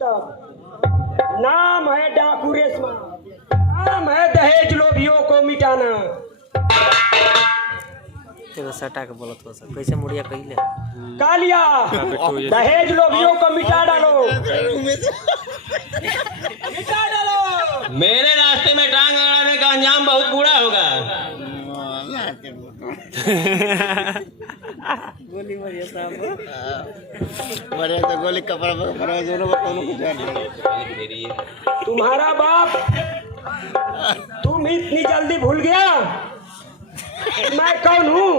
नाम है डाकू रेशमा, नाम है दहेज लोभियों को मिटाना। सटा के बोलत हो सब कैसे मुड़िया कहिले कालिया दहेज लोभियों को मिटा डालो, मिटा डालो। मेरे रास्ते में टांग अड़ाने का अंजाम बहुत बुरा होगा। गोली मारिया साहब मरे तो गोली कपड़ा मरे दोनों तुम्हारा बाप तुम इतनी जल्दी भूल गया मैं कौन हूँ?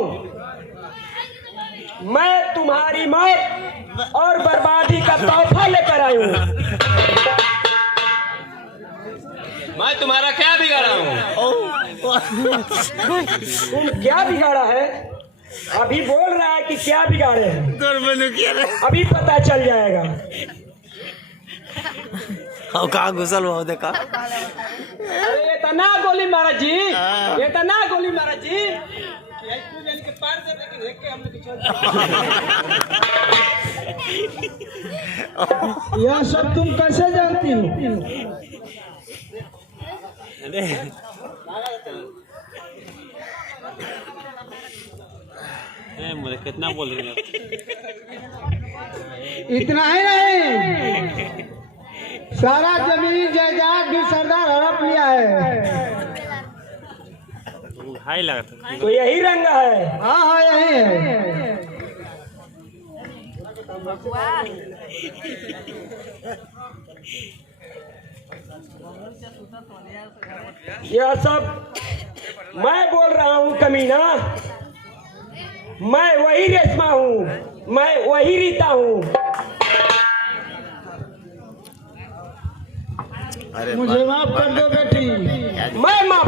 मैं तुम्हारी मौत और बर्बादी का तोहफा लेकर आई हूँ। मैं तुम्हारा क्या बिगाड़ा हूँ? तुम क्या बिगाड़ा है? अभी बोल रहा है कि क्या बिगाड़े हैं, अभी पता चल जाएगा। कहाँ घुसल हुआ देखा। अरे इतना गोली मारा जी, इतना गोली मारा जी के पार से यह सब तुम कैसे जानती हो? मुझे कितना बोल रहे हैं? इतना ही नहीं, सारा जमीन जायदाद भी सरदार हड़प लिया है। हाई लगा तो यही रंग है। हाँ हाँ यही है। यह सब मैं बोल रहा हूँ कमीना, मैं वही रेशमा हूँ, मैं वही रीता हूँ। मुझे माफ कर दो बेटी, मैं माफ